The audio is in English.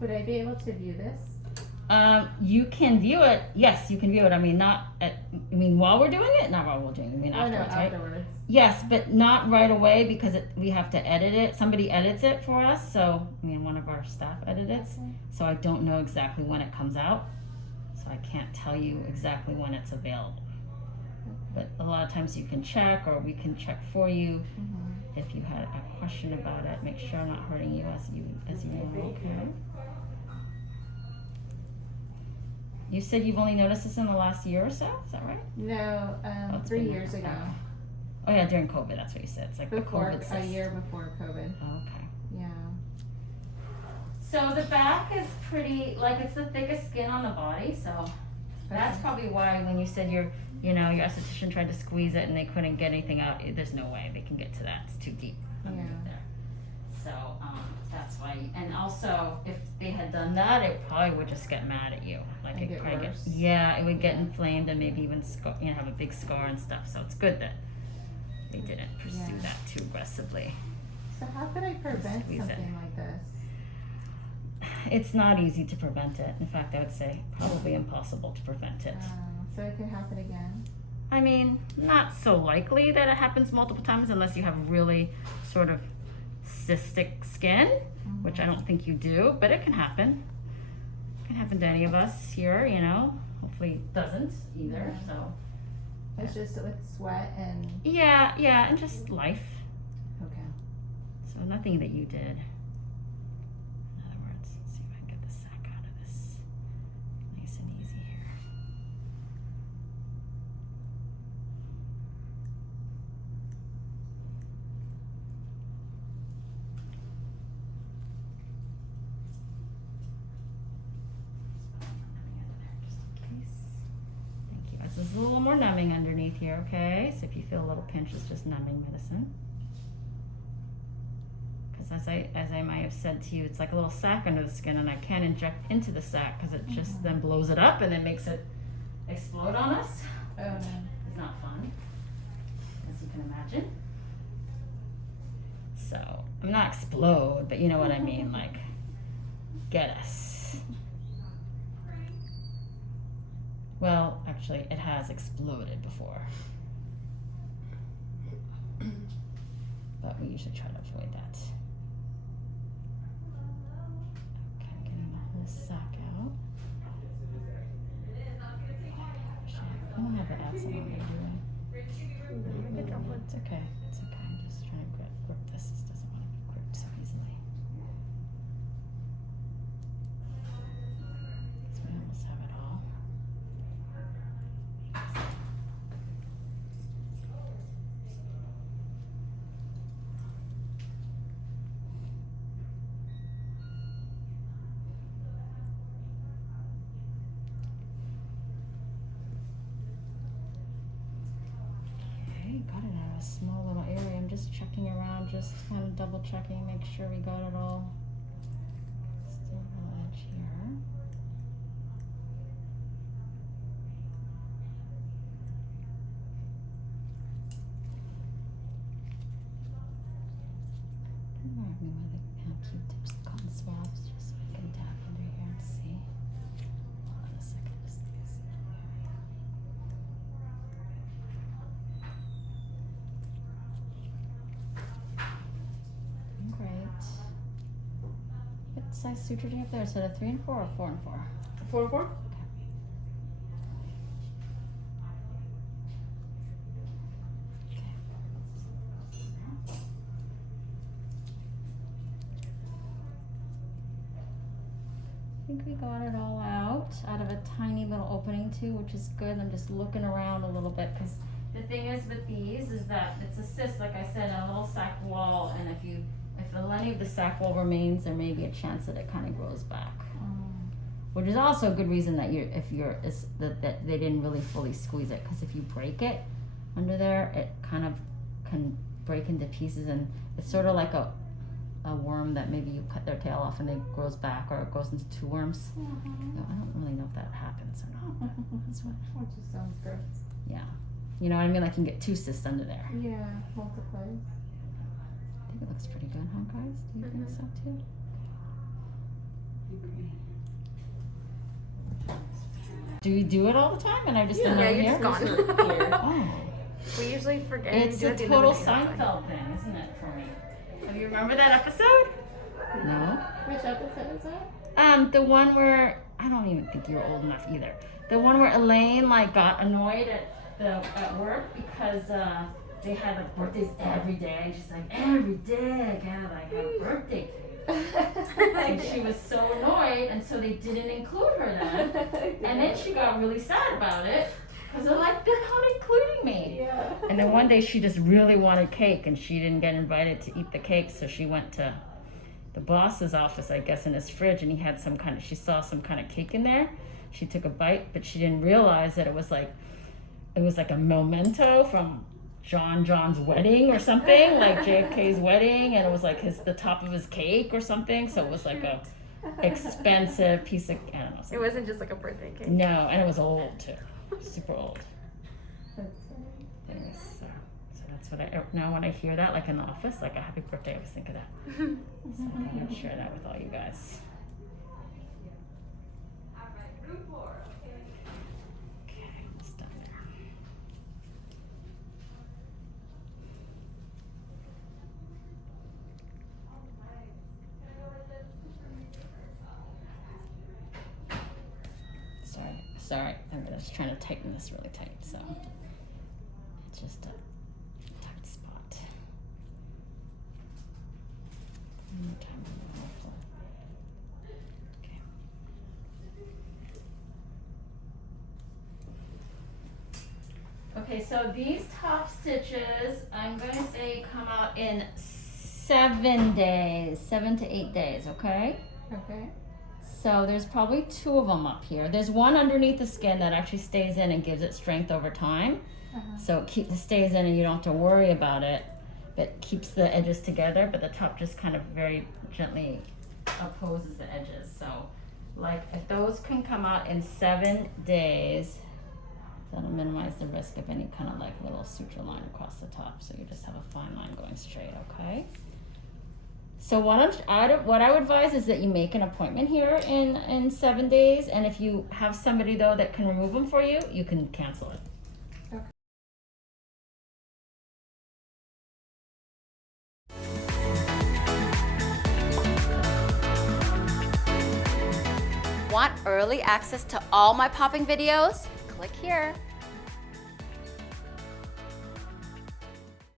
Would I be able to view this? You can view it. Yes, you can view it. I mean, while we're doing it, not while we're doing it. I mean, afterwards, right? Afterwards. Yes, but not right away because we have to edit it. Somebody edits it for us. So, I mean, one of our staff edits it. Okay. So I don't know exactly when it comes out. So I can't tell you exactly when it's available. But a lot of times you can check, or we can check for you. Mm-hmm. If you had a question about it, make sure I'm not hurting you as you know. Okay. You said you've only noticed this in the last year or so? Is that right? No, 3 years ago. Oh yeah, during COVID. That's what you said. It's like Before the COVID a year before COVID. Okay. Yeah. So the back is pretty, like, it's the thickest skin on the body, so that's probably why when you said your esthetician tried to squeeze it and they couldn't get anything out, there's no way they can get to that. It's too deep underneath there. So that's why. And also, if they had done that, it probably would just get mad at you. Like it probably it would get inflamed and maybe even have a big scar and stuff. So it's good that they didn't pursue that too aggressively. So how could I prevent something like this? It's not easy to prevent it. In fact, I would say probably impossible to prevent it. So it could happen again? I mean, not so likely that it happens multiple times unless you have really sort of cystic skin, which I don't think you do, but it can happen. It can happen to any of us here, Hopefully it doesn't either, so. It's just with sweat and... Yeah, and just life. Okay. So nothing that you did. In other words, let's see if I can get the sac out of this. Nice and easy here. There's a little more numbing underneath here, okay? So if you feel a little pinch, it's just numbing medicine. Because as I might have said to you, it's like a little sac under the skin, and I can't inject into the sac because it just then blows it up and then makes it explode on us. Oh no. It's not fun, as you can imagine. So, I'm not explode, but you know what I mean, like, get us. Well, actually, it has exploded before. But we usually try to avoid that. Okay, I'm getting the whole sac out. I don't have to add some on there, do I? It's okay. It's okay. I'm just trying to grip this. This doesn't want to be gripped so easily. So we almost have it all. Got it out of a small little area. I'm just checking around, just kind of double checking, make sure we got it all. Still a little edge here. Remind me where the Q-tips, cotton swabs, just so I can tap under here and see. Hold on a second, just let me see. Great. What size suture do you have there? Is it a 3 and 4 or 4 and 4? 4 and 4? Okay. I think we got it all out of a tiny little opening too, which is good. I'm just looking around a little bit because the thing is with these is that it's a cyst, like I said, in a little sac wall, and if any of the sac wall remains, there may be a chance that it kind of grows back. Which is also a good reason that that they didn't really fully squeeze it, because if you break it under there, it kind of can break into pieces, and it's sort of like a worm that maybe you cut their tail off and it grows back, or it grows into 2 worms. No, I don't really know if that happens or not. That's what. Which just sounds gross. Yeah, you know what I mean. Like you can get 2 cysts under there. Yeah, multiplies. I think it looks pretty good, huh, guys? Do you think so too? Do you do it all the time? And I just didn't Yeah, know you're here? just It's gone. not here. Oh. We usually forget. and It's do a it at the end of total the day, that's why. Seinfeld thing, isn't it, for me? Do you remember that episode? No. Which episode is that? The one where I don't even think you're old enough either. The one where Elaine like got annoyed at work because they had like birthdays every day, and she's like, every day I gotta like have a birthday cake. And she was so annoyed, and so they didn't include her then. And then she got really sad about it because they're like, they're not including me. Yeah. And then one day she just really wanted cake, and she didn't get invited to eat the cake, so she went to the boss's office, I guess, in his fridge, and he had she saw some kind of cake in there. She took a bite, but she didn't realize that it was like a memento from John's wedding or something, like JFK's wedding, and it was like the top of his cake or something. So it was like a expensive piece of, I don't know. It wasn't just like a birthday cake. No, and it was old too, super old. That's funny. Anyways, so that's what now when I hear that, like in the office, like a happy birthday, I always think of that. So I thought I'd share that with all you guys. Okay, it's done there. Sorry, I'm just trying to tighten this really tight, so it's just a tight spot. One more time, okay. Okay, so these top stitches, I'm going to say come out in 7 days, 7 to 8 days, okay? Okay. So there's probably 2 of them up here. There's one underneath the skin that actually stays in and gives it strength over time. So it stays in and you don't have to worry about it, but keeps the edges together, but the top just kind of very gently opposes the edges. So like if those can come out in 7 days, that'll minimize the risk of any kind of like little suture line across the top. So you just have a fine line going straight, okay? So what I would advise is that you make an appointment here in 7 days, and if you have somebody though that can remove them for you, you can cancel it. Okay. Want early access to all my popping videos? Click here.